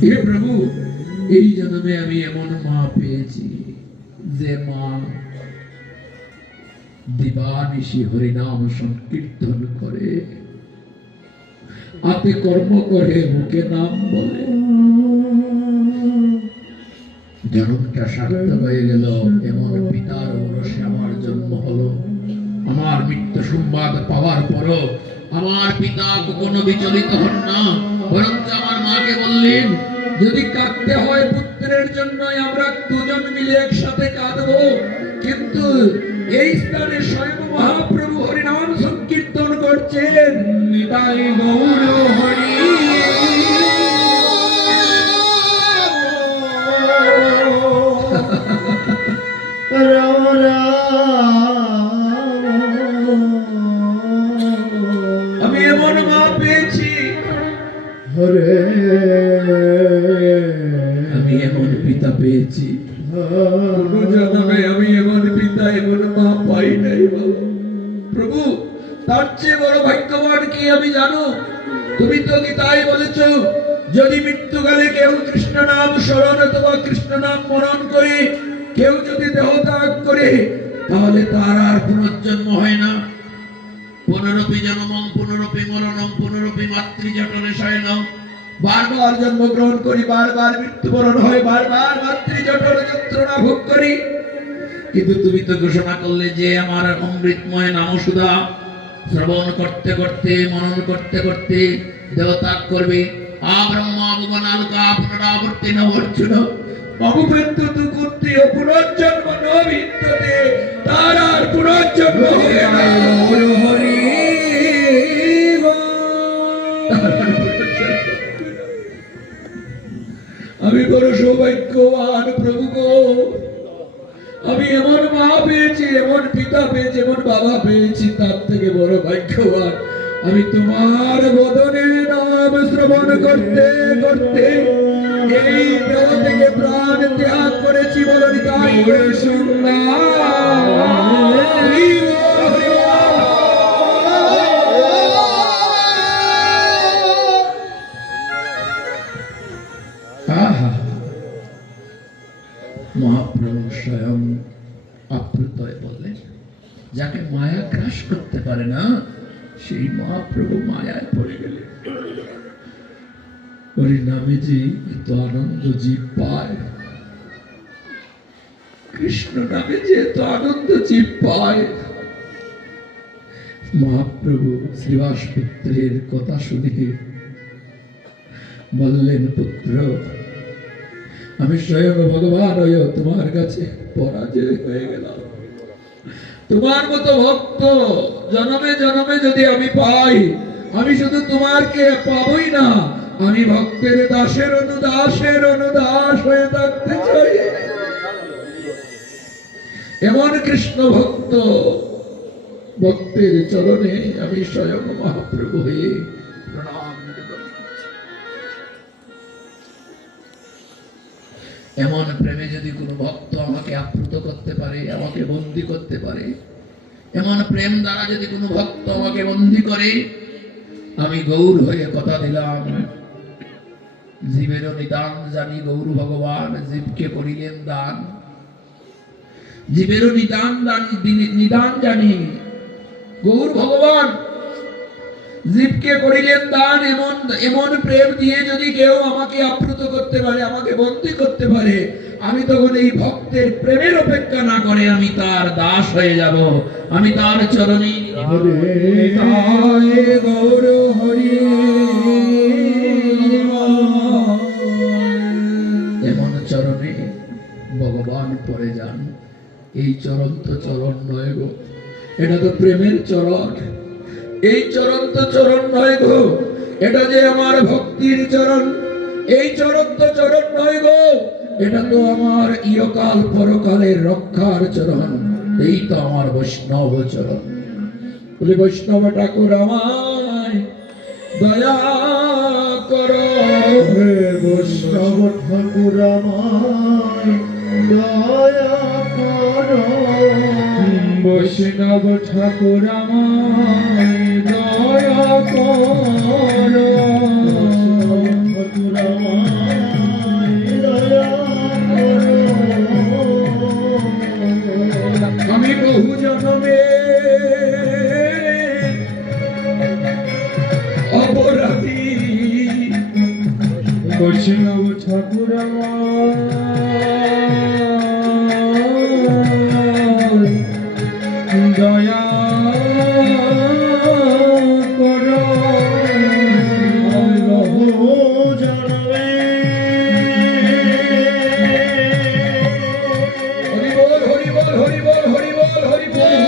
হে প্রভু, এই জন্মে আমি এমন মা পেয়েছি যে মা দিবানিশি হরিনাম সংকীর্তন করে, হাতে কর্ম করে, মুখে নাম বলে। জন্মটা সার্থক হয়ে গেল। এমন পিতার ঔরসে আমার জন্ম হলো। আমার মৃত্যু সংবাদ পাওয়ার পরও আমার পিতা কখনো বিচলিত হন না, বরঞ্চ আমার মাকে বললেন, যদি কাঁদতে হয় পুত্রের জন্য আমরা দুজন মিলে একসাথে কাঁদবো। কিন্তু এই স্থানে স্বয়ং মহাপ্রভু হরিনাম সংকীর্তন করছেন। নিতাই গৌর হরি। আমি এমন মা পেয়েছি, আমি এমন পিতা পেয়েছি, আমি এমন পিতা এমন মা পাই নাই বাবা। প্রভু, তার চেয়ে বড় ভাগ্যবান কি আমি জানো? তুমি তো গীতায় বলেছ, যদি মৃত্যুকালে কেউ কৃষ্ণ নাম স্মরণ অথবা কৃষ্ণ নাম মনন করে কেউ যদি দেহ ত্যাগ করে, তাহলে তার আর পুনর্জন্ম হয় না। পুনরপি জন্মং পুনরপি মরণং পুনরপি মাতৃজঠরে শয়নং। বারবার জন্মগ্রহণ করি, বারবার মৃত্যুবরণ হয়, বারবার মাতৃজঠর যন্ত্রণা ভোগ করি। কিন্তু তুমি তো ঘোষণা করলে যে আমার অমৃতময় নাম সুধা শ্রবণ করতে করতে, মনন করতে করতে দেহত্যাগ করবে। আব্রহ্মা ভুবনালকা পুনরাবর্তি ন অর্জুন অবুপেত্তু কুত্তি পুনর্জন্ম ন বিদ্যতে। তার আর পুনর্জন্ম হবে না। হরি আমি বড় সৌভাগ্যবান প্রভু গো। আমি এমন মা পেয়েছি, এমন পিতা পেয়েছি, এমন বাবা পেয়েছি, তার থেকে বড় ভাগ্যবান আমি। তোমার বদনে নাম শ্রবণ করতে করতে এই দেহ থেকে প্রাণ ত্যাগ করেছি। বলি তাই মহাপ্রভু স্বয়ং আপ্লুতয় বললেন, যাকে মায়া গ্রাস করতে পারে না সেই মহাপ্রভু মায়ায় পড়ে গেলেন। হরিনামে যে এত আনন্দ জীব পায়, কৃষ্ণ নামে যে এত আনন্দ জীব পায়। মহাপ্রভু শ্রীবাস পুত্রের কথা শুনে বললেন, পুত্র, আমি স্বয়ং ভগবান হয়ে তোমার কাছে পরাজয় হয়ে গেলাম। তোমার মতো ভক্ত জনমে জনমে যদি আমি পাই, আমি শুধু তোমারকে পাবই না, আমি ভক্তের দাসের অনুদাস হয়ে থাকতে চাই। এমন কৃষ্ণ ভক্ত ভক্তের চরণে আমি স্বয়ং মহাপ্রভু হয়ে প্রণাম নিবেদন করছি। এমন প্রেমে যদি কোনো ভক্ত আমাকে আপ্লুত করতে পারে, আমাকে বন্দী করতে পারে, এমন প্রেম দ্বারা যদি কোনো ভক্ত আমাকে বন্দী করে, আমি গৌর হয়ে কথা দিলাম, জীবেরও নিদান জানি গৌর ভগবান জীবকে করিলেন দান। জীবেরও নিদান জানি গৌর ভগবান জীবকে করিলেন দান। এমন প্রেম দিয়ে যদি কেউ আমাকে আপ্লুত করতে পারে, আমাকে বন্দী করতে পারে, আমি তখন এই ভক্তের প্রেমের অপেক্ষা না করে আমি তার দাস হয়ে যাব। আমি তার চরণে গৌর হরি। এমন চরণে ভগবান পড়ে যান। এই চরণ তো চরণ নয় গো, এটা তো প্রেমের চরণ। এই চরণ তো চরণ নয় গো, এটা যে আমার ভক্তির চরণ। এই চরণ তো চরণ নয় গো, এটা তো আমার ইহকাল পরকালের রক্ষার চরণ। এই তো আমার বৈষ্ণব চরণ। বলে, বৈষ্ণব ঠাকুর আমায় দয়া করো। বৈষ্ণব ঠাকুর আমায় দয়া করো। বৈষ্ণব ঠাকুর আমায় দয়া করো। ঠাকুর আমায় বৈষ্ণব ঠাকুর দয়া করো জনমে হরি বল হরি বল হরি বল হরি বল হরি বল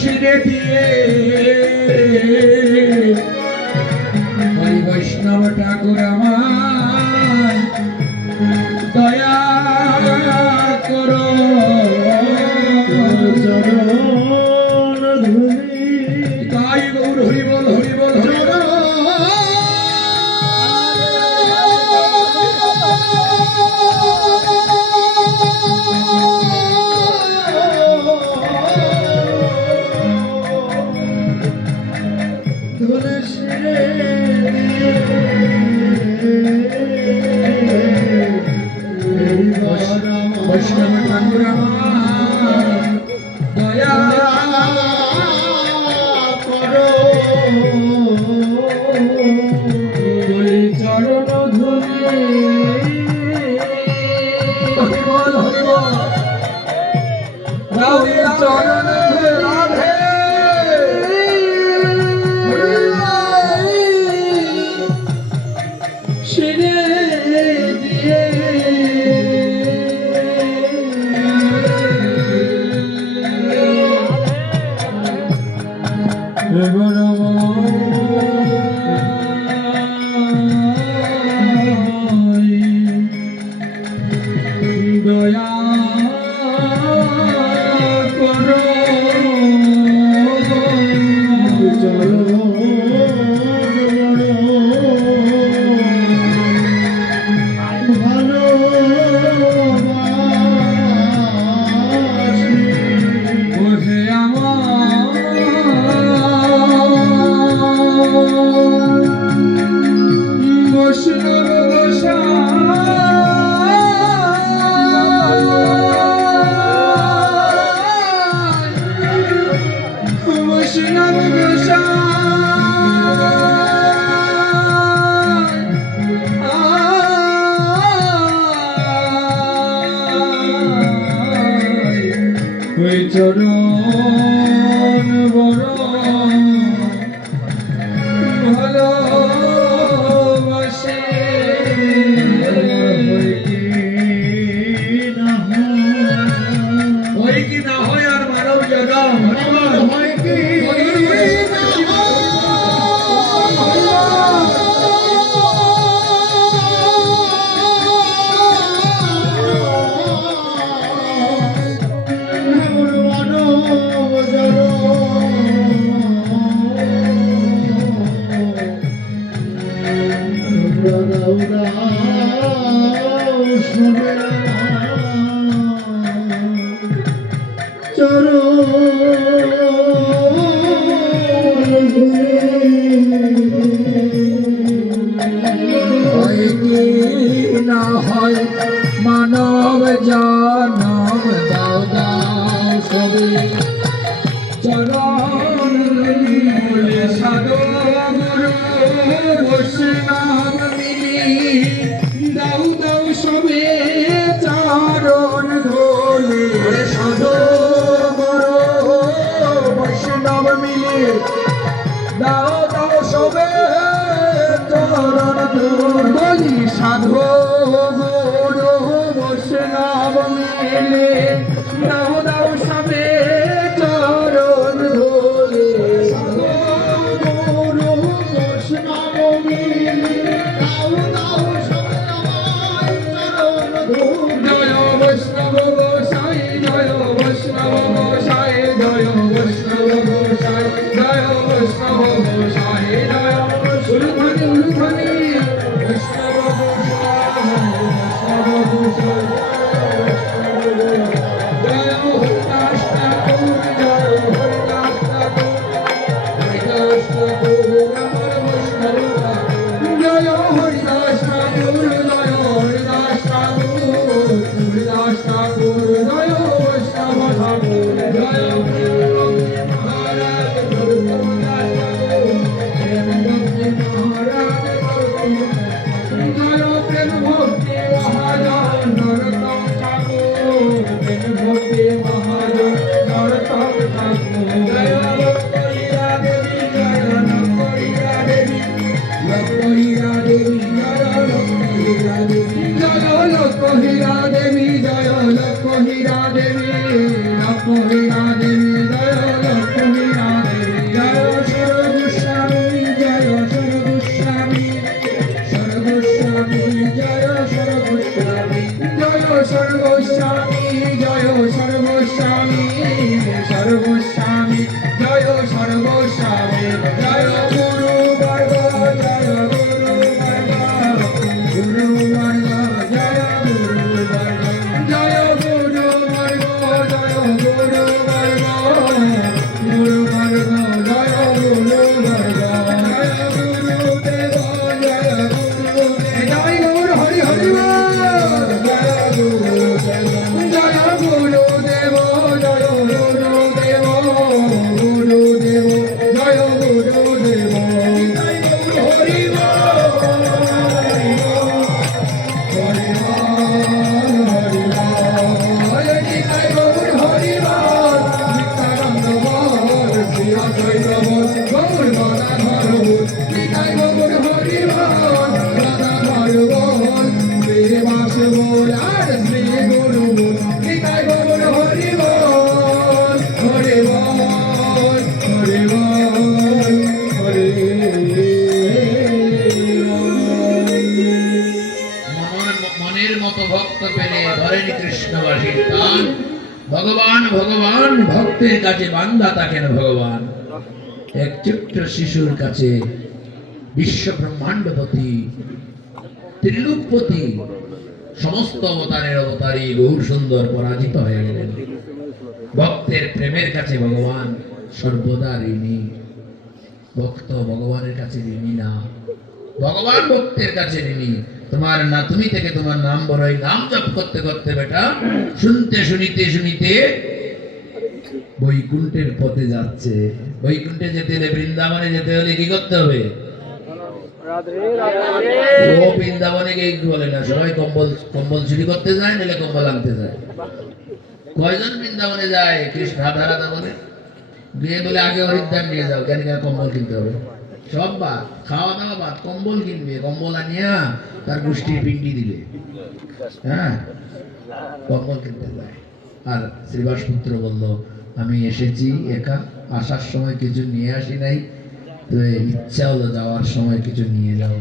শিরে দিয়ে হরি বৈষ্ণব ঠাকুর আমার দয়া করো তাই গৌর হরি বল হরি বল বৈষ্ণব ঠাকুর আমার দয়া করো চরণ ধরে হরি বল রাধে চরণ রাধে শিরে দিয়ে দয়া করো চরণ বড় ভালোবাসে হয় কি না হয় আর মানব জগৎ হয় কি না হয় মানব জনম দাও দাও সবে চরণ মূলে সাধু গুরু বৈষ্ণব মিলি দাও দাও সবে চরণ ধোলে সাধু গুরু বৈষ্ণব মিলি দাও দাও সবে চরণ ধোলে সাধু গুরু বৈষ্ণব মিলে দাও দাও সবে চরণ ধোলে সাধু গুরু বৈষ্ণব মিলে দাও দাও সবে চরণ লক্ষ্মীরা দেবী জয় লক্ষ্মীরা দেবী লক্ষ্মীরা দেবী জয় লক্ষ্মীরা দেবী জয় সর্বস্বামী জয় সর্বস্বামী সর্বস্বামী জয় সর্বস্বামী জয় সর্বস্বামী জয় সর্বস্বামী সর্বস্বামী জয় সর্বস্বামী জয় গুরু বর্গ জয় গুরু বর্গ গুরু বর্গ জয় গুরু বর্গ জয় গুরু বর্গ জয় গুরু বর্গ গুরু বর্গ জয় গুরু বর্গ জয় গুরু দেব জয় গুরু জয় গুরু হরি হরি বল জয় গুরু দেব জয় গুরু দেব জয় গুরু দেব গুরু দেব জয় গুরু দেব জয় গুরু হরি মনের মতো ভক্ত পেলে ধরেন কৃষ্ণবাসীর টান ভগবান ভগবান ভক্তের কাছে বান্দা থাকেন ভগবান এক ছোট্ট শিশুর কাছে বিশ্ব ব্রহ্মাণ্ডপতি ত্রিলোকপতি সমস্ত অবতারের অবতারী গৌর সুন্দর পরাজিত হয়ে গেলেন ভক্তের প্রেমের কাছে ভগবান সর্বদা ঋণী ভক্ত ভগবানের কাছে ঋণী না ভগবান ভক্তের কাছে ঋণী তোমার না তুমি থেকে তোমার নাম বড়ই নাম জপ করতে করতে বেটা শুনতে শুনিতে শুনিতে বৈকুণ্ঠের পথে যাচ্ছে বৈকুণ্ঠে যেতে হলে বৃন্দাবনে যেতে হলে কি করতে হবে ও বৃন্দাবনে গিয়ে কি বলে না সবাই কম্বল কম্বল চুরি করতে যায় নাহলে কম্বল আনতে যায় কয়জন বৃন্দাবনে যায় কৃষ্ণ রাধা রাধা বলে গিয়ে বলে আগে হরিদ্বার নিয়ে যাও কেন কম্বল কিনতে হবে সব বাদ খাওয়া দাওয়া বাদ কম্বল কিনবে কম্বল আনিয়া তার গোষ্ঠীর পিন্ডি দিবে হ্যাঁ কম্বল কিনতে যায় আর শ্রীবাসপুত্র বলল আমি এসেছি একা আসার সময় কিছু নিয়ে আসি নাই তো ইচ্ছা হলো যাওয়ার সময় কিছু নিয়ে যাও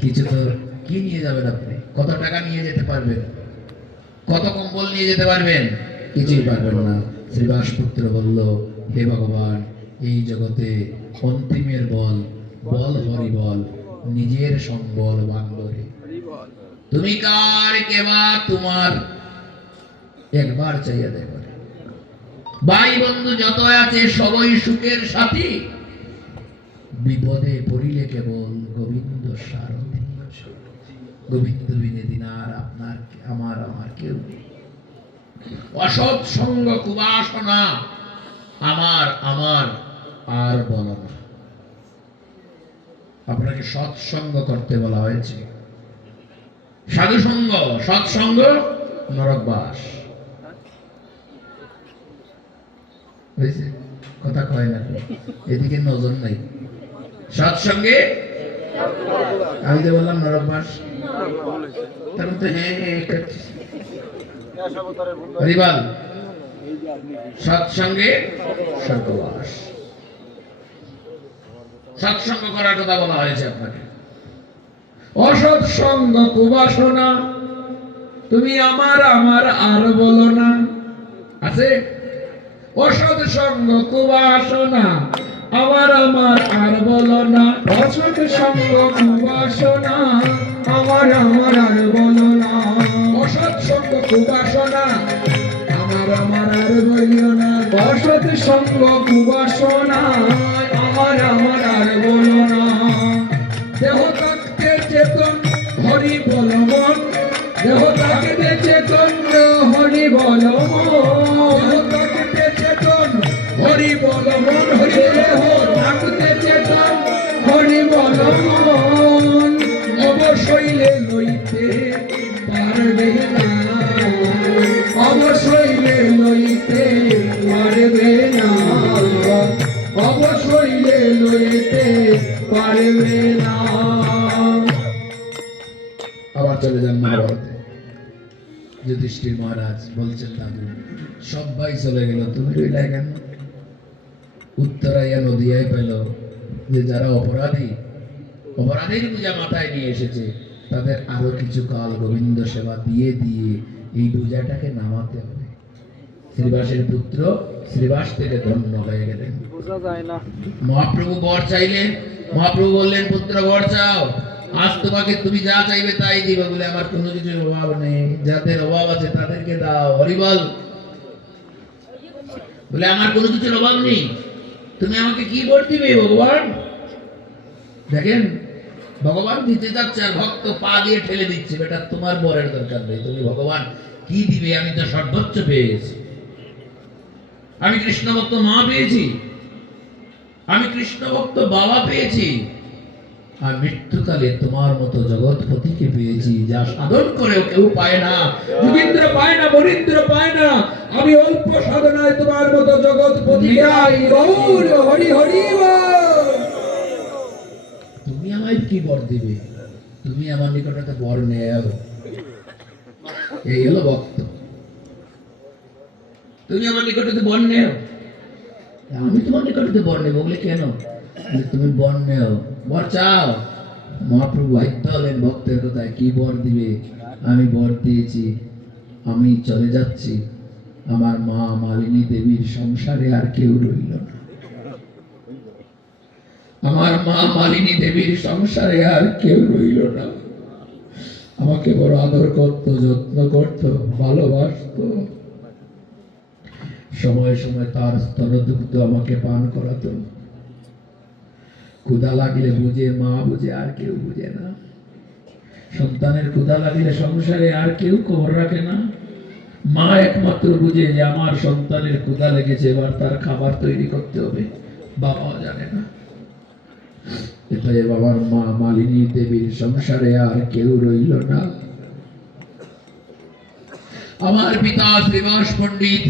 কিছু তো কি নিয়ে যাবেন আপনি কত টাকা নিয়ে যেতে পারবেন কত কম্বল নিয়ে যেতে পারবেন কিছুই পারবেন না শ্রীবাসপুত্র বলল হে ভগবান এই জগতে অন্তিমের বল বল হরি বল নিজের সম্বল বান্ধরে তুমি কার কেবা তোমার একবার চাইয়া দেখো ভাই বন্ধু যত আছে সবাই সুখের সাথী বিপদে পড়িলে কেবল গোবিন্দ সারথি গোবিন্দ বিনে দিনার আপনার আমার আমার কেউ নেই অসৎ সঙ্গ কুবাসনা আমার আমার আর বলো না আপনাকে সৎসঙ্গ করতে বলা হয়েছে সাধু সঙ্গ সৎসঙ্গ নরকবাস হয়েছে কথা কয় না এদিকে নজর নাই সৎসঙ্গে আমি যে বললাম নরকবাস তখন তো হ্যাঁ হরিবাল সৎসঙ্গে স্বর্গবাস সৎসঙ্গ করার কথা বলা হয়েছে আপনাকে অসৎসঙ্গ কুবাসনা তুমি আমার আমার আর বলো না আছে অসৎসঙ্গ কুবাসনা আমার আমার আর বলো না অসৎসঙ্গ কুবাসনা আমার আমার আর বলো না অসৎসঙ্গ কুবাসনা আমার আমার আর বলিও না অসৎসঙ্গ কুবাসনা আমার আমার আর বলো না দেহ থাকতে চেতন হরি বল মন দেহ থাকতে চেতন হরি বল মন দেহ থাকতে চেতন হরি বল মন হরি দেহ থাকতে চেতন হরি বল মন অবশ্যইলে লইতে পারবে না অবশ্যইলে লইতে পারবে না অবশ্যইলে লইতে পারবে না আবার চলে যান মহাভারতে যুধিষ্ঠির মহারাজ বলছেন, দাদু সবাই চলে গেল, তুমি রইলে কেন? উত্তরাইয়া নদিয়ায় পেল যে যারা অপরাধী, অপরাধীর পূজা মাথায় নিয়ে এসেছে, তাদের আরো কিছু কাল গোবিন্দ সেবা দিয়ে দিয়ে এই পূজাটাকে নামাতে হবে। শ্রীবাসের পুত্র শ্রীবাস থেকে ধন্য হয়ে গেলেন। মহাপ্রভু বর চাইলেন, মহাপ্রভু বললেন, পুত্র বর চাও, আজ তোমাকে তুমি যা চাইবে তাই দিব। বলে, আমার কোনো কিছুর অভাব নেই, যাদের অভাব আছে তাদেরকে দাও। হরিবল। বলে, আমার কোনো কিছুর অভাব নেই, তুমি আমাকে কি বর দিবে ভগবান? দেখেন, ভগবান দিতে যাচ্ছে আর ভক্ত পা দিয়ে ঠেলে দিচ্ছে, বেটা তোমার বরের দরকার নেই, তুমি ভগবান কি দিবে? আমি তো সর্বোচ্চ পেয়ে গেছি, আমি কৃষ্ণ ভক্ত মা পেয়েছি, আমি কৃষ্ণ ভক্ত বাবা পেয়েছি, আর মৃত্যুকালে তোমার মতো জগৎপতিকে পেয়েছি, যা সাধন করেও কেউ পায় না, যোগীন্দ্র পায় না, বরীন্দ্র পায় না। আমি অল্প সাধনায় তোমার মতো জগৎপতি পাই। গৌর হরি হরি বল। তুমি আমায় কি বর দিবে? তুমি আমার নিকটে বর নেও। এই হলো ভক্ত। তুমি আমার নিকটে বর নেও। আমি তোমার নিকটে বর নেব। বলে, কেন? তুমি বর নেও, বর চাও। মহাপ্রভু বাধ্য হলেন ভক্তের কথায়, কি বর দিবে? আমি বর দিয়েছি, আমি চলে যাচ্ছি, আমার মা মালিনী দেবীর সংসারে আর কেউ রইল না। আমার মা মালিনী দেবীর সংসারে আর কেউ রইল না। আমাকে বড় আদর করত, যত্ন করত, ভালোবাসত। সময় সময় তার স্তনদুগ্ধ আমাকে পান করাতো। ক্ষুধা লাগলে বুঝে, মা বুঝে, আর কেউ বুঝে না। সন্তানের ক্ষুধা লাগলে সংসারে আর কেউ খবর রাখে না। মা একমাত্র বুঝে যে আমার সন্তানের ক্ষুধা লেগেছে, এবার তার খাবার তৈরি করতে হবে। বাবা জানে না। এটাই বাবার মা মালিনী দেবীর সংসারে আর কেউ রইল না। আমার পিতা শ্রীবাস পণ্ডিত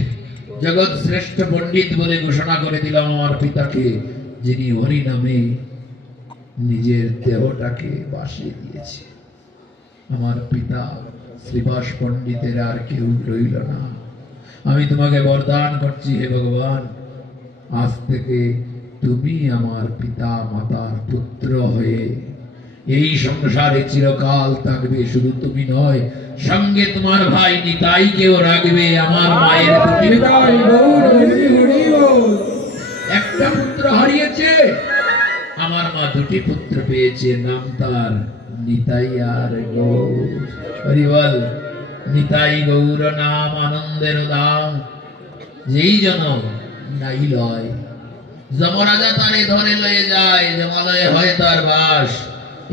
জগৎ শ্রেষ্ঠ পণ্ডিত বলে ঘোষণা করে দিলাম আমার পিতাকে, যিনি হরি নামে নিজের দেহটাকে বাসিয়ে দিয়েছে। আমার পিতা শ্রীবাস পণ্ডিতের আর কেউ রইল না। আমি তোমাকে বরদান করছি, হে ভগবান, আজ থেকে তুমি আমার পিতা মাতার পুত্র হয়ে এই সংসারে চিরকাল থাকবে। শুধু তুমি নয়, সঙ্গে তোমার ভাই নিতাইকেও রাখবে। আমার মায়ের একটা পুত্র হারিয়েছে, আমার মা দুটি পুত্র পেয়েছে, নাম তার নিতাই আর গৌর। হরিবল। নিতাই গৌর নাম আনন্দের দাম, যেই জন নাই লয়। যমরাজা তারে ধরে লয়ে যায়, জমালয়ে হয় তার বাস।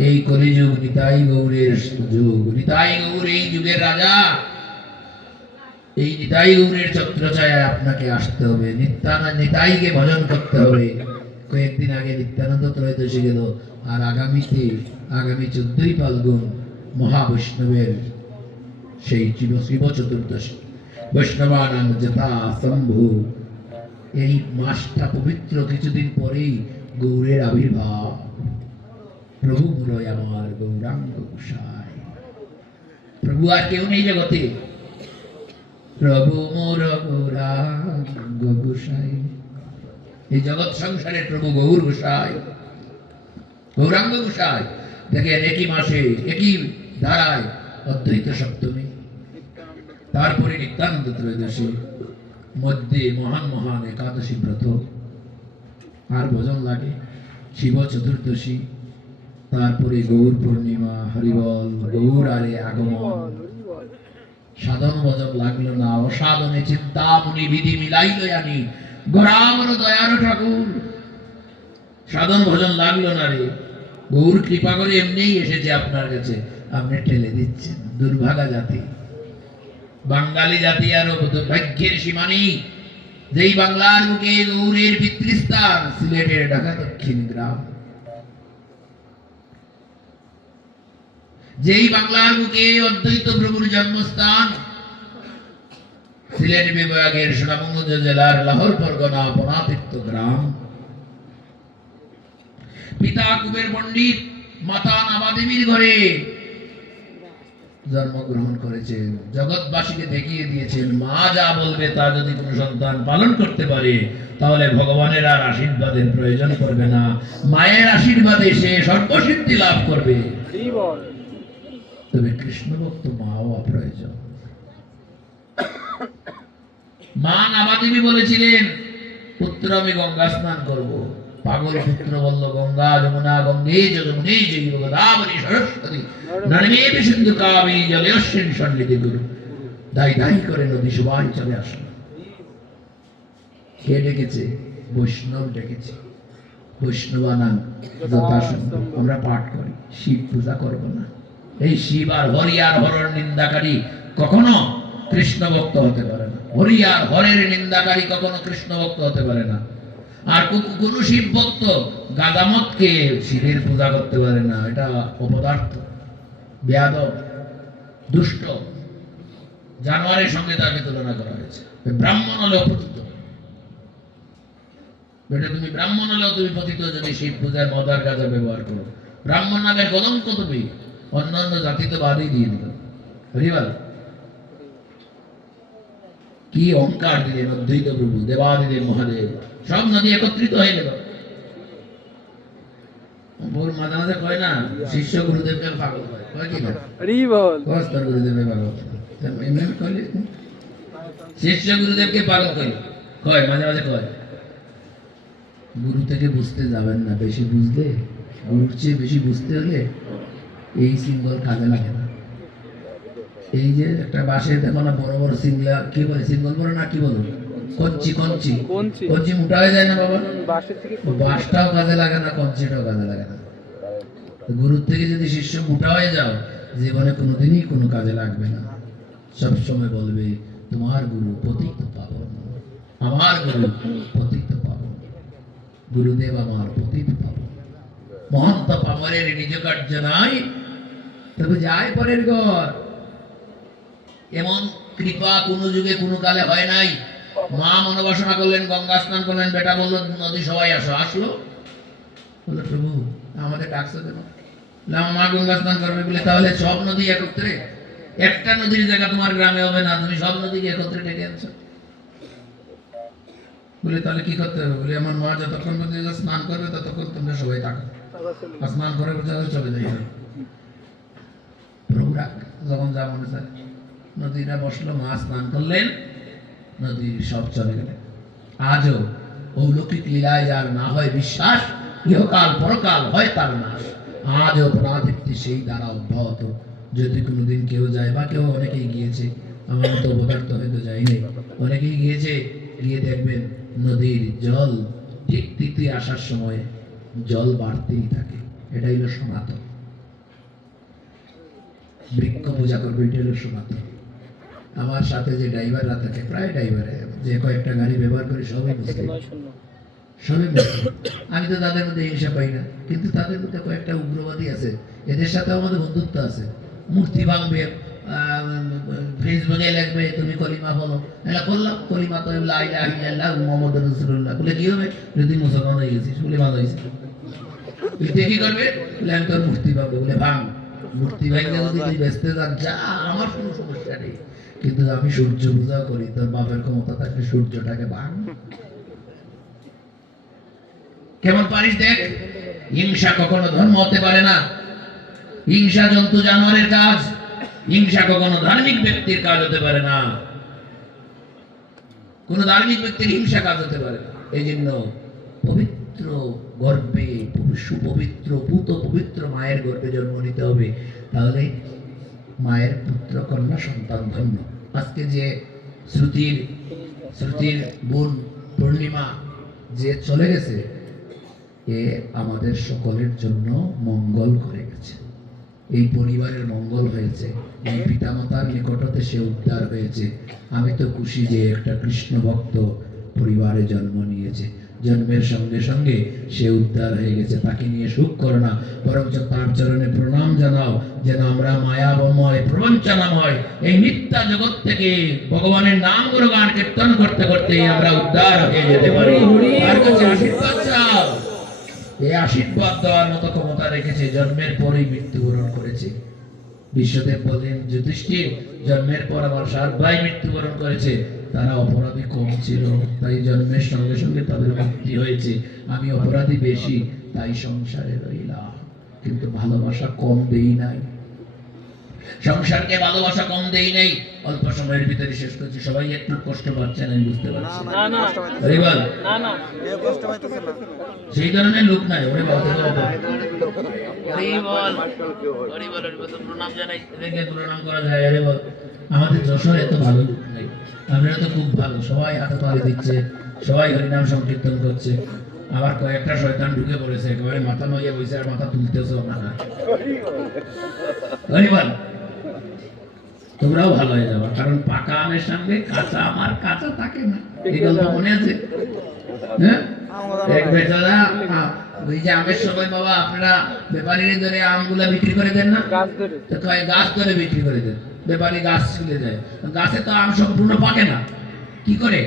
এই কলিযুগ নিতাই গৌরের যুগ। নিতাই গৌর এই যুগের রাজা। এই নিতাই গৌরের ছত্রছায়ায় আপনাকে আসতে হবে, নিতাইকে ভজন করতে হবে। কয়েকদিন আগে নিত্যানন্দ ত্রয়োদশী গেল, আর আগামী 14ই ফাল্গুন মহাবৈষ্ণবের সেই শিব চতুর্দশী। বৈষ্ণবানাং যথা শম্ভু। এই মাসটা পবিত্র, কিছুদিন পরেই গৌরের আবির্ভাব। প্রভু মুরয় আমার গৌরাঙ্গ গোসাই। প্রভু আর কেউ নেই জগতে। প্রভু মোর গৌরাঙ্গ গোসাই। এই জগৎ সংসারের প্রভু গৌর গোসাই, গৌরাঙ্গ গোসাই। দেখেন, একই মাসে একই ধারায় অদ্বৈত সপ্তমী, তারপরে নিত্যানন্দ ত্রয়োদশী, মধ্যে মহান মহান একাদশী ব্রত, আর ভজন লাগে শিব চতুর্দশী, তারপরে গৌর পূর্ণিমা। হরিবল। গৌর আরে আগমন। সাধন ভজন লাগলো না, অসাধনে চিন্তামণি বিধি মিলাইল আনি। গরামর দয়ার ঠাকুর। সাধন ভজন লাগলো না রে, গৌর কৃপা করে এমনিই এসেছে আপনার কাছে, আপনি ঠেলে দিচ্ছেন। দুর্ভাগা জাতি, বাঙালি জাতি আরো দুর্ভাগ্যের সীমা নেই। যেই বাংলার বুকে গৌরের পিতৃস্থান, সিলেটের ঢাকা দক্ষিণ গ্রাম। যেই বাংলার বুকে অদ্বৈত প্রভুর জন্মস্থান, সিলেট বিভাগের সুনামগঞ্জ জেলার লাহোর পরগনা বনাতীর্থ গ্রাম। পিতা কুবের পণ্ডিত, মাতা নামাদেবীর ঘরে জন্মগ্রহণ করেছেন, জগৎবাসীকে দেখিয়ে দিয়েছেন মা যা বলবে তা যদি কোনো সন্তান পালন করতে পারে তাহলে ভগবানের আর আশীর্বাদের প্রয়োজন পড়বে না, মায়ের আশীর্বাদে সে সর্বসিদ্ধি লাভ করবে। তবে কৃষ্ণ ভক্ত মাও অপ্রয়োজন। মা নাবাদেবী বলেছিলেন পুত্র আমি গঙ্গা স্নান করব। পাগল পুত্র বলল গঙ্গা যমুনা গঙ্গে যমুনে জৈব গোদাবরী সরস্বতী নর্মে সিন্ধু কাবেরী জলেস্মিন সন্নিধি গুরু। দাই দাই করে নদী সবাই চলে আসলো। কে ডেকেছে? বৈষ্ণব ডেকেছে। বৈষ্ণবানাং যথাসম্ভব আমরা পাঠ করি, শিব পূজা করব না। এই শিব আর হরি আর হরর নিন্দাকারী কখনো কৃষ্ণ ভক্ত হতে পারে না। হরি আর হরের নিন্দাকারী কখনো কৃষ্ণ ভক্ত হতে পারে না। আর কোন শিব ভক্ত গাদামতকে শিবের পূজা করতে পারে না। এটা অপদার্থ, বেয়াদব, দুষ্ট, জানোয়ারের সঙ্গে তাকে তুলনা করা হয়েছে। ব্রাহ্মণ হলেও পতিত। বেটা তুমি ব্রাহ্মণ হলেও তুমি পতিত যদি শিব পূজার মদার গাঁজা ব্যবহার করো। ব্রাহ্মণ নামের কলঙ্ক তুমি অন্যান্য জাতি তো বাদই দিয়ে দিল। হরিবল কি অহংকার দিলেন অদ্বৈত প্রভু, দেবাদিদেব মহাদেব, সব নদী একত্রিত হয়ে গেল। মাঝে মাঝে কয় না শিষ্য গুরুদেবকে পাগল হয়, কয় কি না গুরুদেবকে পাগল কইলে শিষ্য গুরুদেবকে পাগল কয় মাঝে মাঝে কয়। গুরু থেকে বুঝতে যাবেন না, বেশি বুঝলে গুরুর চেয়ে বেশি বুঝতে হলে এই সিঙ্গল কাজে লাগে না। এই যে একটা বাঁশের দেখো না বড় বড় সিঙ্গলা, কি বলে সিঙ্গল বড় না কি বলো, কঞ্চি কঞ্চি কঞ্চি মোটা হয়ে যায় না বাবা, বাঁশটাও কাজে লাগে না, কঞ্চিটাও কাজে লাগে না। গুরুর থেকে যদি শিষ্য মোটা হয়ে যাও জীবনে কোনোদিনই কোনো কাজে লাগবে না। সব সময় বলবে তোমার গুরু পতিত পাবন, আমার গুরু পতিত পাবন, গুরুদেব আমার পতিত পাবন। মহন্ত পামরের নিজ কার্য নাই তবে যায় পরের ঘর। এমন কৃপা কোনো যুগে কোনো কালে হয় নাই। মা মনোবাসনা করলেন, গঙ্গা স্নান করলেন, বেটা বললো নদী সবাই আসো, আসলো। বললো প্রভু আমাদের ডাকছো কেন? মা গঙ্গা স্নান করবে বলে, তাহলে সব নদী একত্রে, একটা নদীর জায়গা তোমার গ্রামে হবে না, তুমি সব নদীকে একত্রে ডেকে আনছো। বলে তাহলে কি করতে হবে? বলে আমার মা যতক্ষণ পর্যন্ত স্নান করবে ততক্ষণ তোমরা সবাই থাকো, আর স্নান করে চলে যাই। প্রভু ডাক যখন যা মনে চায়। নদীরা বসলো, মা স্নান করলেন, নদীর সব চলে গেলেন। আজও অলৌকিক লীলায় যার না হয় বিশ্বাস, ইহকাল পরকাল হয় তার নাশ। আজও প্রাণাদীপ্তি সেই দ্বারা অব্যাহত। যদি কোনোদিন কেউ যায় বা কেউ অনেকেই গিয়েছে, আমার তো পদার্থ হয়তো যায়নি, অনেকেই গিয়েছে, গিয়ে দেখবেন নদীর জল ঠিক তিথি আসার সময় জল বাড়তেই থাকে। এটাই হলো সনাতন। বৃক্ষ পূজা করবে, এটা হলো সনাতন। আমার সাথে যে ড্রাইভাররা থাকে, প্রায় ড্রাইভারে যে কয়েকটা গাড়ি ব্যবহার করে সবই মুসলিম, সবই মুসলিম। আমি তো তাদের মধ্যে হিংসা পাই না, কিন্তু তাদের মধ্যে কয়েকটা উগ্রবাদী আছে, এদের সাথে আমাদের বন্ধুত্ব আছে। মূর্তি ভাঙবে, ফেসবুকে লিখবে তুমি কলিমা বলো, এটা করলাম কলিমা তো লা ইলাহা ইল্লাল্লাহ মুহাম্মাদুর রাসূলুল্লাহ, বলে কি হবে? যদি মুসলমান হয়ে গেছিস বলে ভালো হয়েছে। তুই কি করবে? বলে আমি তোর মূর্তি ভাঙবো। বলে ভাঙ, মূর্তি ভাঙলে যদি তুই ব্যস্ত যান যা, আমার কোনো সমস্যা নেই, কিন্তু আমি সূর্য পূজা করি, তোর বাপের ক্ষমতা থাকলে সূর্যটাকে ভাঙ। কেমন পারিস দেখ। হিংসা কখনো ধর্ম হতে পারে না। হিংসা জন্তু জানোয়ারের কাজ, হিংসা কখনো ধার্মিক ব্যক্তির কাজ হতে পারে না। কোন ধার্মিক ব্যক্তির হিংসা কাজ হতে পারে না। এই জন্য পবিত্র গর্ভে, সুপবিত্র পুত পবিত্র মায়ের গর্ভে জন্ম নিতে হবে, তাহলে মায়ের পুত্র কন্যা সন্তান ধন্য। আজকে যে শ্রুতির বোন পূর্ণিমা যে চলে গেছে, এ আমাদের সকলের জন্য মঙ্গল করে গেছে। এই পরিবারের মঙ্গল হয়েছে, এই পিতামাতার নিকটতে সে উদ্ধার হয়েছে। আমি তো খুশি যে একটা কৃষ্ণ ভক্ত পরিবারে জন্ম নিয়েছে। জন্মের সঙ্গে সঙ্গে সে উদ্ধার হয়ে গেছে। তাকে নিয়ে সুখ করো না, বরঞ্চ তার চরণে প্রণাম জানাও, যেন আমরা মায়াবময় প্রবঞ্চনাময় এই মিথ্যা জগৎ থেকে ভগবানের নাম গুণগান কীর্তন করতে করতে আমরা উদ্ধার হয়ে যেতে পারি। তার কাছে আশীর্বাদ চাও। এই আশীর্বাদ দেওয়ার মতো ক্ষমতা রেখেছে। জন্মের পরেই মৃত্যুবরণ করেছে। বিশ্বদেব বললেন, যুধিষ্ঠির জন্মের পর আমার 7 ভাই মৃত্যুবরণ করেছে, তারা অপরাধী কম ছিল, তাই জন্মের সঙ্গে সঙ্গে তাদের মুক্তি হয়েছে। আমি অপরাধী বেশি, তাই সংসারে রইলাম, কিন্তু ভালোবাসা কম দেই নাই। সংসারকে ভালোবাসা কম দেই নাই। অল্প সময়ের ভিতরে শেষ করছি। সবাই একটু কষ্ট পাচ্ছেন, আমি বুঝতে পারছি। হরিবল, সেই ধরনের লোক নাই। ওরে বাবা, হরিবল, হরিবল, প্রণাম জানাই, এদেরকে প্রণাম করা যায়। আরে বল, আমাদের যশোর এত ভালো লোক নাই, আমরা তো খুব ভালো। সবাই হাতে তালি দিচ্ছে, সবাই হরিনাম সংকীর্তন করছে। আবার কয়েকটা শয়তান ঢুকে পড়েছে, একেবারে মাথা নইয়ে বসে আর মাথা তুলতেছে না। হরিবল, তোমরাও ভালো হয়ে যাবে, কারণ পাকা আমের সঙ্গে কাঁচা আম আর কাঁচা থাকে না। এই গল্প মনে আছে? হ্যাঁ, এক বেচারা ওই যে আমের সময় বাবা আপনারা ব্যাপারীর ধরে আমগুলা বিক্রি করে দেন না, তো কয় গাছ ধরে বিক্রি করে দেন। ব্যাপারী গাছ তুলে দেয়, গাছে তো আম সম্পূর্ণ পাকে না। কি করে?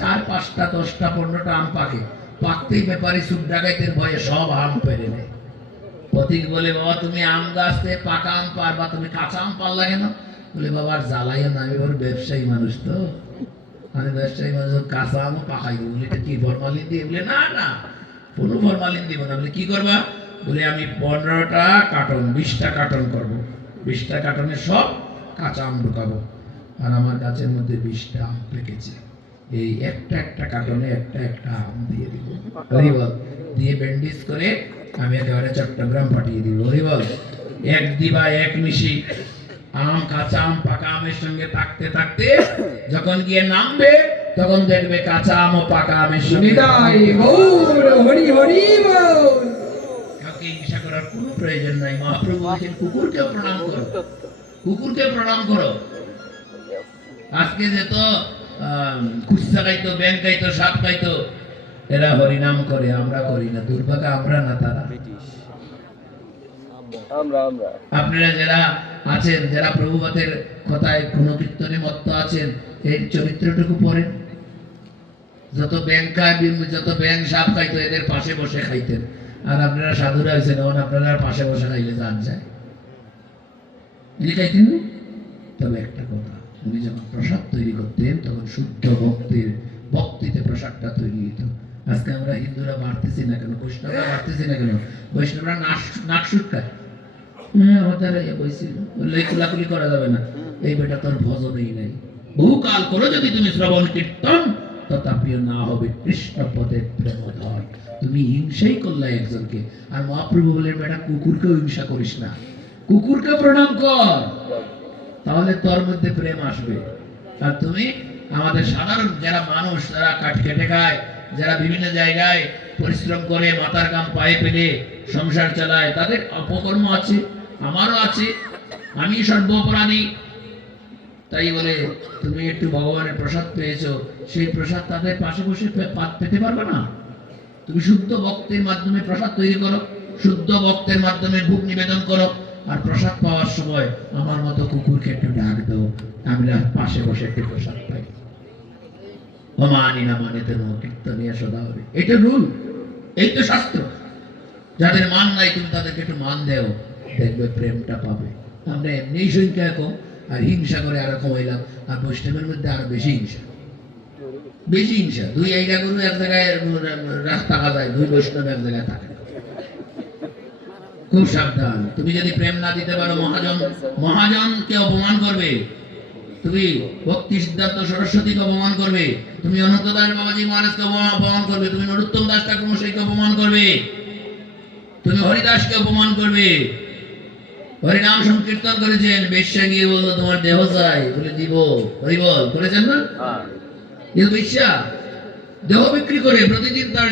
4, 5টা, 10টা, 15টা আম পাকে। পাকতেই ব্যাপারী সুদ ডাকাইতের ভয়ে সব আম পেরে নেয়। প্রতীক বলে, বাবা তুমি আম গাছ থেকে পাকা আম পারবা, তুমি কাঁচা আম পারলা কেন? বলে, বাবা আর জ্বালাইও না, আমি ওর ব্যবসায়ী মানুষ, তো আমি ব্যবসায়ী মানুষ, কাঁচা আমও পাকাই দেবো। বলে, এটা কি ফরমালিন দিয়ে? বলে, না না, কোনো ফরমালিন দিব না। বলে, কি করবা? বলে, আমি 15টা কার্টন, 20টা কার্টন করবো। 20টা কার্টনে সব কাঁচা আম ঢুকাবো, আর আমার গাছের মধ্যে 20টা আম পেকেছে। এই একটা একটা কার্টনে একটা একটা আম দিয়ে দিব। হরিবল, দিয়ে ব্যান্ডেজ করে আমি একেবারে চট্টগ্রাম পাঠিয়ে দিব। হরিবল, এক দিবা এক মিশি আম, কাঁচা আম পাকা আমের সঙ্গে থাকতে থাকতে যখন গিয়ে নামবে, তখন দেখবে কাঁচা আম ও পাকা আমের সঙ্গে। হরি হরি বল। কাউকে হিংসা করার কোনো প্রয়োজন নাই। মহাপ্রভু বলেছেন, কুকুরকেও প্রণাম করো, কুকুরকে প্রণাম করো। আজকে যেত খুচরা খাইতো, ব্যাংক খাইতো, সাপ খাইতো, এরা হরিনাম করে, আমরা করি না। দুর্ভাগ্য আমরা না, তারা। আপনারা যারা আছেন, যারা প্রভুপাতের কথায় কোনো কীর্তনে মত্ত আছেন, এই চরিত্রটুকু পড়েন। যত ব্যাংক খায়, যত ব্যাংক সাপ খাইতো, এদের পাশে বসে খাইতেন। আর আপনারা সাধুরা হয়েছেন, এখন আপনারা পাশে বসে খাইলে জান যায়। উনি খাইতেন না? তবে একটা কথা, উনি যখন প্রসাদ তৈরি করতেন, তখন শুদ্ধ ভক্তিতে প্রসাদটা তৈরি হতো। আজকে আমরা হিন্দুরা বাড়তেছি না কেন, বৈষ্ণবরা বাড়তেছি না কেন? বৈষ্ণবরা নাকশুট খায়। আমাদের কোলাকুলি করা যাবে না, এই বেটা তোর ভজনেই নাই। বহুকাল করো যদি তুমি শ্রবণ কীর্তন, তথাপি না হবে কৃষ্ণ পদের প্রেমধর। তুমি হিংসাই করলে একজনকে। আর মহাপ্রভু বলেন, বেটা কুকুরকেও হিংসা করিস না, কুকুরকে প্রণাম কর, তাহলে তোর মধ্যে প্রেম আসবে। আর তুমি আমাদের সাধারণ যারা মানুষ, যারা কাঠ খেটে খায়, যারা বিভিন্ন জায়গায় পরিশ্রম করে মাথার কাম পায়ে পেলে সংসার চালায়, তাদের অপকর্ম আছে, আমারও আছে, আমি সর্বোপরাধী। তাই বলে তুমি একটু ভগবানের প্রসাদ পেয়েছো, সেই প্রসাদ তাদের পাশে বসে পেতে পারবে না। তুমি শুদ্ধ ভক্তের মাধ্যমে প্রসাদ তৈরি করো, শুদ্ধ ভক্তের মাধ্যমে ভোগ নিবেদন করো, আর প্রসাদ পাওয়ার সময় আমার মতো কুকুরকে একটু ডাক দাও, আমরা পাশে বসে একটু প্রসাদ পাই। এটা রুল, এই তো শাস্ত্র। যাদের মান নাই, তুমি তাদেরকে একটু মান দেও, দেখবে প্রেমটা পাবে। আমরা এমনি সংখ্যা কম, আর হিংসা করে আরো কমাইলাম। আর বৈষ্ণবের মধ্যে আরো বেশি হিংসা, বেশি হিংসা। 2 আইডা গরু এক জায়গায় থাকা যায়, 2 বৈষ্ণব এক জায়গায় থাকে। খুব সাবধান। তুমি যদি প্রেম না দিতে পারো, মহাজনকে অপমান করবে, তুমি ভক্তি সিদ্ধার্থ সরস্বতীকে অপমান করবে, তুমি অনন্ত দাস বাবাজি মহারাজকে অপমান করবে, তুমি নরোত্তম দাস ঠাকুর মশাইকে অপমান করবে, তুমি হরিদাসকে অপমান করবে। হরিনাম সংকীর্তন করেছেন, বেশ্যা গিয়ে বললো তোমার দেহ চাই, বলে দিব। হরিবল করেছেন না? কিন্তু বেশ্যা দেহ বিক্রি করে প্রতিদিন তার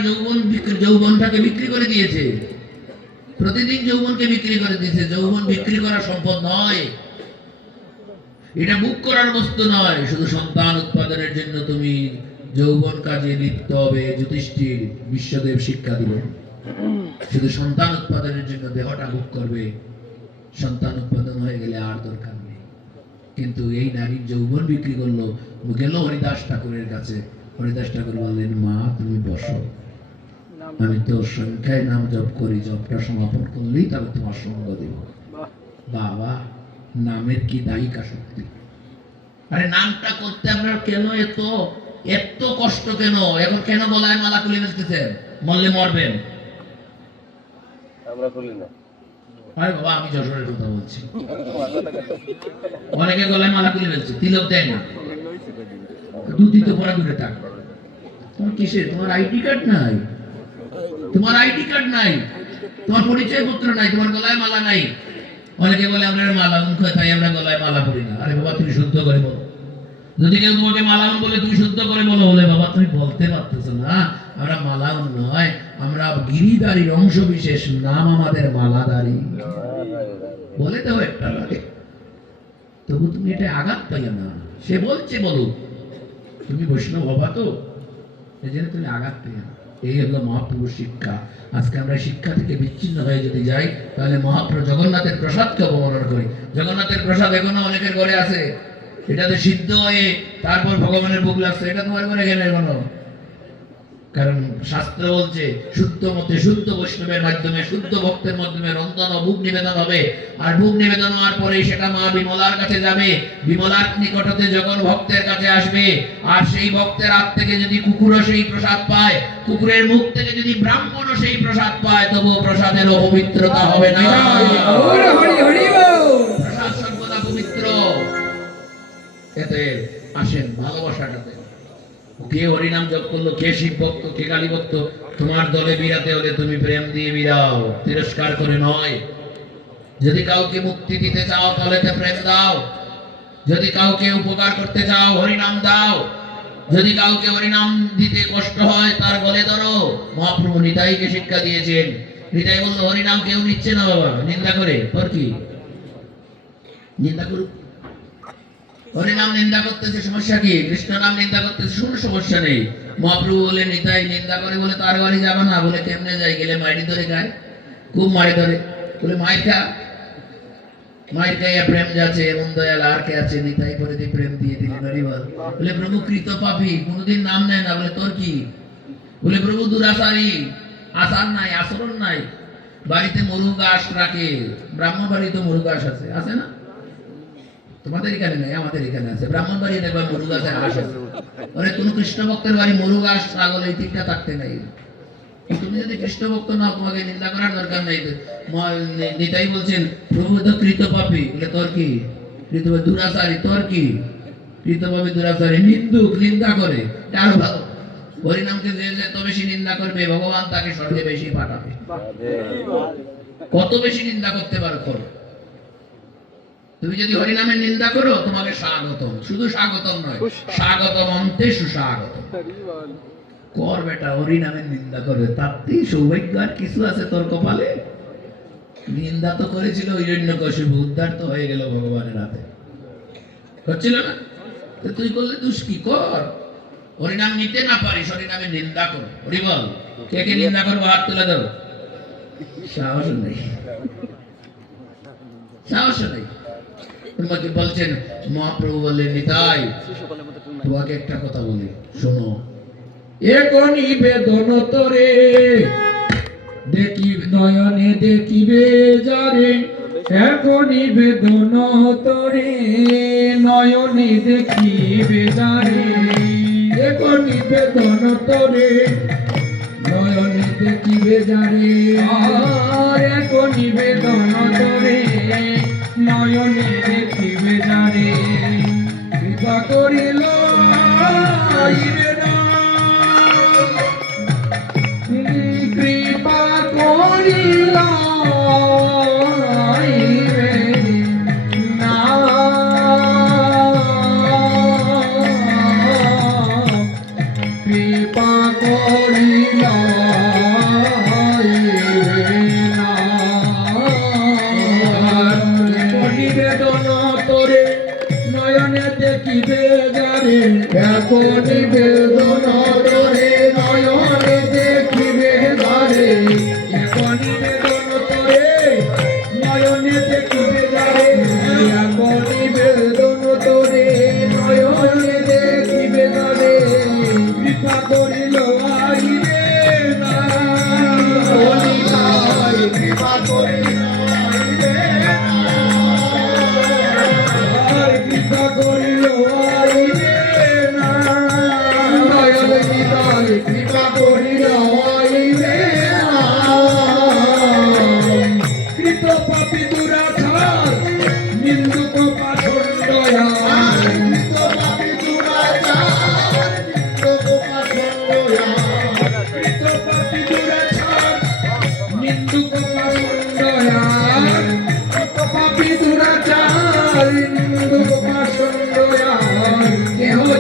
যৌবনটাকে বিক্রি করে দিয়েছে, প্রতিদিন যৌবনকে বিক্রি করে দিয়েছে। যৌবন বিক্রি করা সম্পদ নয়, এটা বুক করার বস্তু নয়। শুধু সন্তান উৎপাদনের জন্য তুমি যৌবন কাজে লিপ্ত হবে। যুধিষ্ঠির বিশ্বদেব শিক্ষা দিলেন, শুধু সন্তান উৎপাদনের জন্য দেহটা বুক করবে, সন্তান উৎপাদন হয়ে গেলে আর দরকার নেই। কিন্তু এই নারীর যৌবন বিক্রি করলো, গেল হরিদাস ঠাকুরের কাছে। হরিদাস ঠাকুর বললেন, মা তুমি বসো, আমি তো সংখ্যায় নাম জপ করি, জপটা সমাপন করলেই তবে তোমার সঙ্গ দেব। বাবা নামের কি দায়িকা শক্তি। আরে নামটা করতে আপনার কেন এত এত কষ্ট কেন? এখন কেন গলায় মালা খুলে ফেলতেছেন? মরলে মরবেন। আমরা খুলি না। আরে বাবা, আমি যশোরের কথা বলছি। অনেকে গলায় মালা খুলে ফেলছে, তিলক দেয় না। দুটি তো পড়া দূরে থাক। তোমার কিসে? তোমার আইডি কার্ড নাই, তোমার আইডি কার্ড নাই, তোমার পরিচয় পত্র নাই, তোমার গলায় মালা নাই। অনেকে বলে আমরা মালা মুখ তাই আমরা গলায় মালা পরি না। আরে বাবা, তুমি শুদ্ধ করে বলো। যদি কেউ তোমাকে মালাউন বলে তুমি শুদ্ধ করে বলো, বলে বাবা তুমি বলতে পারতেছো না, আমরা মালাউন নয়, আমরা গিরিধারীর অংশ বিশেষ, নাম আমাদের মালাধারী। বলে দাও একটা লাগে, তবু তুমি এটা আঘাত পাইও না। সে বলছে বলো, তুমি বৈষ্ণব হবা তো, এই জন্য তুমি আঘাত পাইও না। এই হলো মহাপ্রভুর শিক্ষা। আজকে আমরা শিক্ষা থেকে বিচ্ছিন্ন হয়ে যদি যাই, তাহলে মহাপ্রভু জগন্নাথের প্রসাদকে অবমাননা করি। জগন্নাথের প্রসাদ এখনো অনেকের ঘরে আছে, এটাতে সিদ্ধ হয়ে তারপর ভগবানের ভোগ লাগছে, এটা তোমার ঘরে গেলে কোনো। কারণ শাস্ত্র বলছে শুদ্ধ মতে শুদ্ধ বৈষ্ণবের মাধ্যমে শুদ্ধ ভক্তের মাধ্যমে রন্ধন ও ভোগ নিবেদন হবে। আর ভোগ নিবেদন হওয়ার পরে সেটা মা বিমলার কাছে যাবে, বিমলার নিকটতে যখন ভক্তের কাছে আসবে, আর সেই ভক্তের হাত থেকে যদি কুকুরও সেই প্রসাদ পায়, কুকুরের মুখ থেকে যদি ব্রাহ্মণও সেই প্রসাদ পায়, তবুও প্রসাদের অপবিত্রতা হবে না। প্রসাদ সর্বদা পবিত্র। এতে আসেন ভালোবাসাটাতে। কে হরিনাম জপ করলো, কে শিব ভক্ত, কে কালী ভক্ত, তোমার দলে বিরাতে হলে তুমি প্রেম দিয়ে বিরাও, তিরস্কার করে নয়। যদি কাউকে মুক্তি দিতে চাও তাহলে প্রেম দাও, যদি কাউকে উপকার করতে চাও হরিনাম দাও, যদি কাউকে হরিনাম দিতে কষ্ট হয় তার গলে ধরো। মহাপ্রভু নিতাইকে শিক্ষা দিয়েছেন। নিতাই বললো হরিনাম কেউ নিচ্ছে না বাবা, নিন্দা করে, তোর কি নিন্দা করুক। হরিনাম নিন্দা করতেছে, সমস্যা কি? কৃষ্ণ নাম নিন্দা করতেছে, কোনো সমস্যা নেই। মহাপ্রভু বলে নিতাই নিন্দা করে বলে তার বাড়ি যাবে না, বলে কেমনে যাই? গেলে মাইরি ধরে গায়, খুব মারি ধরে, বলে মায়ের খা, মায়ের খাইয়া প্রেম যাচ্ছে, এমন দয়াল আর কে আছে? নিতাই করে দিয়ে প্রেম দিয়ে দিলেন। বলে প্রভু কৃত পাপী, কোনোদিন নাম নেয় না, বলে তোর কি? বলে প্রভু দুরাচারী, আচার নাই, আচরণ নাই, বাড়িতে মরু গাছ রাখে, ব্রাহ্মণ বাড়ি তো মরু গাছ আছে, আছে না? তোমাদের এখানে নাই, আমাদের এখানে আছে। ব্রাহ্মণ বাড়ি দেখবা মরু গাছের আশ আছে। ওরে কোন কৃষ্ণ ভক্তের বাড়ি মরু গাছ ছাগল এই তিনটা থাকতে নাই। তুমি যদি কৃষ্ণ ভক্ত না, তোমাকে নিন্দা করার দরকার নাই। নিতাই বলছেন প্রভু তো কৃত পাপী, বলে তোর কি? কৃত দুরাচারী, তোর কি? কৃত পাপী দুরাচারী, নিন্দুক, নিন্দা করে, আরো ভালো। হরিনামকে যে যত বেশি নিন্দা করবে ভগবান তাকে স্বর্গে বেশি পাঠাবে। কত বেশি নিন্দা করতে পারো করো। তুমি যদি হরিনামের নিন্দা করো, তোমাকে স্বাগতম, শুধু স্বাগতম নয়, স্বাগতম অন্তে সুস্বাগতম কর। বেটা হরিনামের নিন্দা করবে, তাতেই সৌভাগ্য আর কিছু আছে তোর কপালে? নিন্দা তো করেছিল হিরণ্যকশিপু, উদ্ধার তো হয়ে গেল ভগবানের হাতে, হচ্ছিল না? তুই করলে দোষ কি? কর। হরিনাম নিতে না পারিস, হরিনামের নিন্দা করো। হরি বল। কে কে নিন্দা করবো হাত তুলে দাও। সাহস নেই, সাহস নেই। তোমাকে বলছেন মহাপ্রভু বললেন নিতাই তোমাকে একটা কথা বলি শোনো। এখন নিবেদন তোরে দেখি নয়নে দেখিবে যারে, এখন নিবেদন তোরে নয়নে দেখিবে যারে, এখন নিবেদন তোরে নয়নে দেখিবে যারে, আর এখন নিবেদন তোরে নয়নে দেখিবে যারে, কৃপা করিল আইবে না, কৃপা করিল আইবে না, কৃপা করিল নিবেদন তোরে নয়নে দেখিবে যারে, এখন নিবেদন তোরে নয়নে দেখিবে যারে, এখন নিবেদন তোরে নয়নে দেখিবে যারে, এখন নিবেদন তোরে নয়নে দেখিবে যারে, কৃপা করিল আইবে না, কৃপা করিল আইবে না।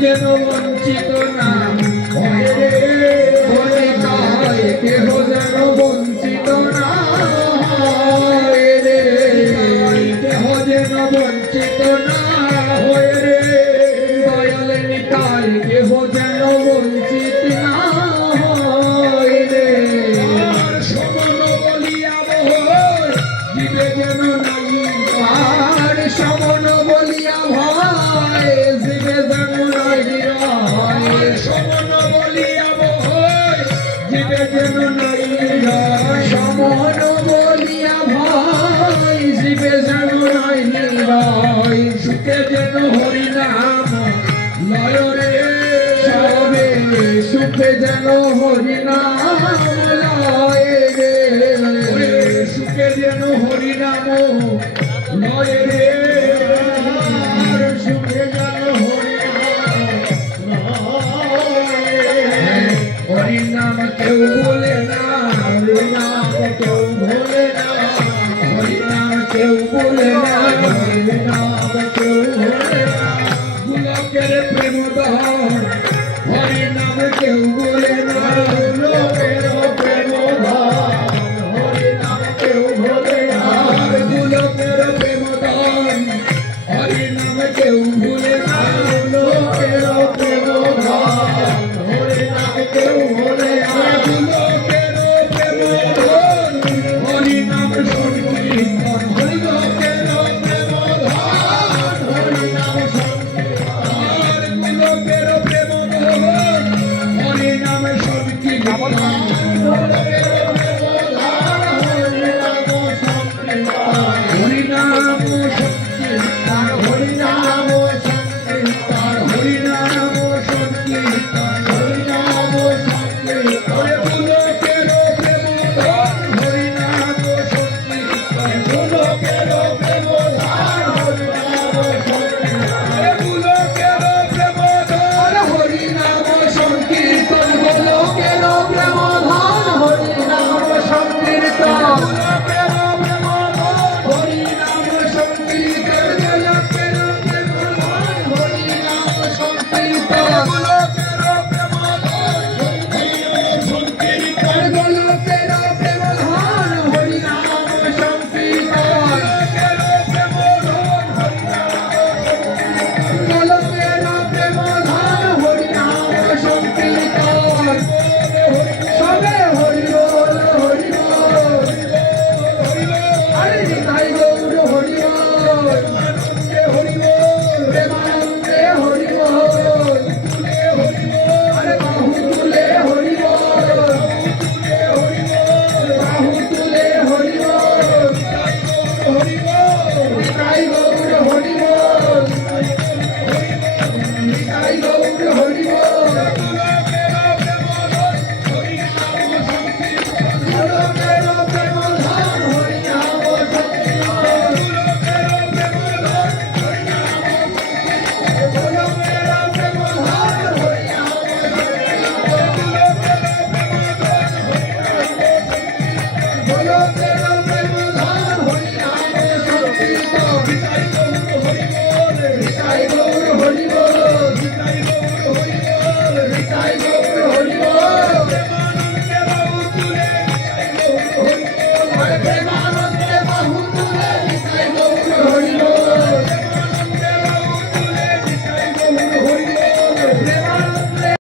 যেন বঞ্চিত না হয় রে, ওরে তাই কেহ যেন বঞ্চিত না হয় রে, কেহ যেন বঞ্চিত না হয় রে, দয়াল নিতাই কেহ যেন বঞ্চিত না হয় রে। আর সমন বলিয়া ভয় জীবে যেন নাই, আর সমন বলিয়া ভয় জীবে যেন নাই, আর সমন বলিয়া ভয় জীবে যেন নাই, সমন বলিয়া ভয় জীবে যেন নাই, সুখে যেন হরি নাম লয় রে, সবে সুখে যেন হরি নাম লয় রে, সুখে যেন হরি নাম লয় রে, আর সুখে যেন হরি হরি নাম কেউ বলে না, হরি নাম কেউ বলে না, হরি নাম কেউ বলে না, হরি নাম কেউ বলে না, গোলকের প্রেম দহন হরি নাম কেউ বলে না, লোকের